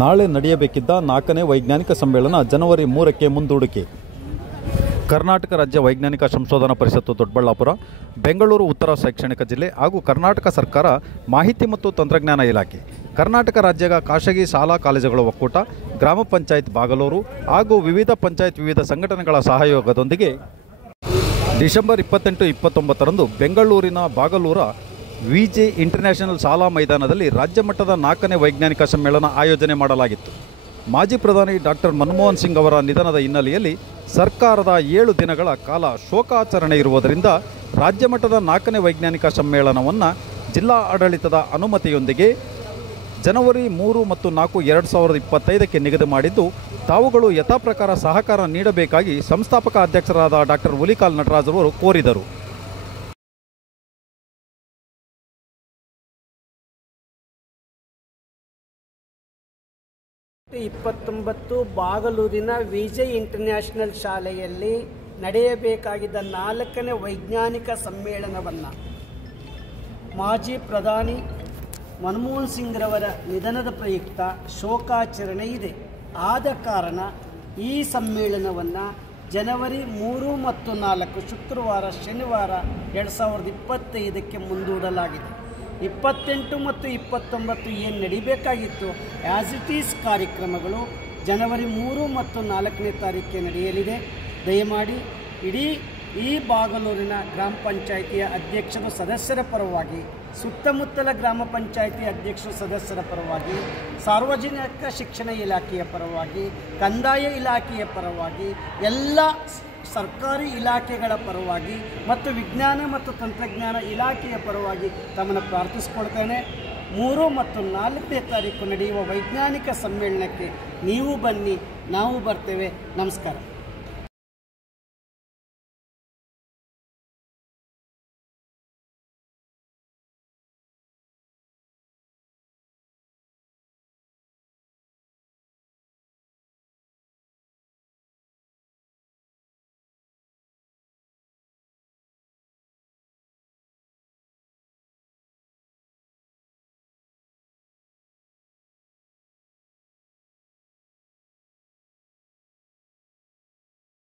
ನಾಳೆ ನಡೆಯಬೇಕಿದ್ದ 4ನೇ ವೈಜ್ಞಾನಿಕ ಸಮ್ಮೇಳನ ಜನವರಿ 3ಕ್ಕೆ ಮುಂದೂಡಿಕೆ. ಕರ್ನಾಟಕ ರಾಜ್ಯ ವೈಜ್ಞಾನಿಕ ಸಂಶೋಧನಾ ಪರಿಷತ್ತು ದೊಡ್ಡಬಳ್ಳಾಪುರ, ಬೆಂಗಳೂರು ಉತ್ತರ ಶೈಕ್ಷಣಿಕ ಜಿಲ್ಲೆ ಹಾಗೂ ಕರ್ನಾಟಕ ಸರ್ಕಾರ ಮಾಹಿತಿ ಮತ್ತು ತಂತ್ರಜ್ಞಾನ ಇಲಾಖೆ, ಕರ್ನಾಟಕ ರಾಜ್ಯದ ಖಾಸಗಿ ಶಾಲಾ ಕಾಲೇಜುಗಳ ಒಕ್ಕೂಟ, ಗ್ರಾಮ ಪಂಚಾಯತ್ ಬಾಗಲೂರು ಹಾಗೂ ವಿವಿಧ ಪಂಚಾಯತ್ ವಿವಿಧ ಸಂಘಟನೆಗಳ ಸಹಯೋಗದೊಂದಿಗೆ ಡಿಸೆಂಬರ್ 28-29ರಂದು ಬೆಂಗಳೂರಿನ ಬಾಗಲೂರ ವಿಜೆ ಇಂಟರ್ನ್ಯಾಷನಲ್ ಶಾಲಾ ಮೈದಾನದಲ್ಲಿ ರಾಜ್ಯ ಮಟ್ಟದ 4ನೇ ವೈಜ್ಞಾನಿಕ ಸಮ್ಮೇಳನ ಆಯೋಜನೆ ಮಾಡಲಾಗಿತ್ತು. ಮಾಜಿ ಪ್ರಧಾನಿ ಡಾಕ್ಟರ್ ಮನಮೋಹನ್ ಸಿಂಗ್ ಅವರ ನಿಧನದ ಹಿನ್ನೆಲೆಯಲ್ಲಿ ಸರ್ಕಾರದ 7 ದಿನಗಳ ಕಾಲ ಶೋಕಾಚರಣೆ ಇರುವುದರಿಂದ ರಾಜ್ಯ ಮಟ್ಟದ 4ನೇ ವೈಜ್ಞಾನಿಕ ಸಮ್ಮೇಳನವನ್ನು ಜಿಲ್ಲಾ ಆಡಳಿತದ ಅನುಮತಿಯೊಂದಿಗೆ ಜನವರಿ 3 ಮತ್ತು 4, 2025ಕ್ಕೆ ನಿಗದಿ ಮಾಡಿದ್ದು, ತಾವುಗಳು ಯಥಾಪ್ರಕಾರ ಸಹಕಾರ ನೀಡಬೇಕಾಗಿ ಸಂಸ್ಥಾಪಕ ಅಧ್ಯಕ್ಷರಾದ ಡಾಕ್ಟರ್ ಹುಲಿಕಾಲ್ ನಟರಾಜ್ ಅವರು ಕೋರಿದರು. ಬಾಗಲೂರಿನ ವಿಜಯ್ ಇಂಟರ್ನ್ಯಾಷನಲ್ ಶಾಲೆಯಲ್ಲಿ ನಡೆಯಬೇಕಾಗಿದ್ದ 4ನೇ ವೈಜ್ಞಾನಿಕ ಸಮ್ಮೇಳನವನ್ನು ಮಾಜಿ ಪ್ರಧಾನಿ ಮನಮೋಹನ್ ಸಿಂಗ್ರವರ ನಿಧನದ ಪ್ರಯುಕ್ತ ಶೋಕಾಚರಣೆ ಇದೆ. ಆದ ಕಾರಣ ಈ ಸಮ್ಮೇಳನವನ್ನು ಜನವರಿ 3 ಮತ್ತು 4 ಶುಕ್ರವಾರ ಶನಿವಾರ 2025ಕ್ಕೆ ಮುಂದೂಡಲಾಗಿದೆ. 28 ಮತ್ತು 29 ಏನು ನಡೀಬೇಕಾಗಿತ್ತು ಆ್ಯಸ್ ಇಟ್ ಈಸ್ ಕಾರ್ಯಕ್ರಮಗಳು ಜನವರಿ 3 ಮತ್ತು 4ನೇ ತಾರೀಕಿಗೆ ನಡೆಯಲಿದೆ. ದಯಮಾಡಿ ಇಡೀ ಈ ಬಾಗಲೂರಿನ ಗ್ರಾಮ ಪಂಚಾಯಿತಿಯ ಅಧ್ಯಕ್ಷರು ಸದಸ್ಯರ ಪರವಾಗಿ, ಸುತ್ತಮುತ್ತಲ ಗ್ರಾಮ ಪಂಚಾಯಿತಿ ಅಧ್ಯಕ್ಷರು ಸದಸ್ಯರ ಪರವಾಗಿ, ಸಾರ್ವಜನಿಕ ಶಿಕ್ಷಣ ಇಲಾಖೆಯ ಪರವಾಗಿ, ಕಂದಾಯ ಇಲಾಖೆಯ ಪರವಾಗಿ, ಎಲ್ಲ ಸರ್ಕಾರಿ ಇಲಾಖೆಗಳ ಪರವಾಗಿ ಮತ್ತು ವಿಜ್ಞಾನ ಮತ್ತು ತಂತ್ರಜ್ಞಾನ ಇಲಾಖೆಯ ಪರವಾಗಿ ತಮ್ಮನ್ನು ಪ್ರಾರ್ಥಿಸಿಕೊಳ್ತೇನೆ. 3 ಮತ್ತು 4ನೇ ತಾರೀಕು ನಡೆಯುವ ವೈಜ್ಞಾನಿಕ ಸಮ್ಮೇಳನಕ್ಕೆ ನೀವು ಬನ್ನಿ, ನಾವು ಬರ್ತೇವೆ. ನಮಸ್ಕಾರ.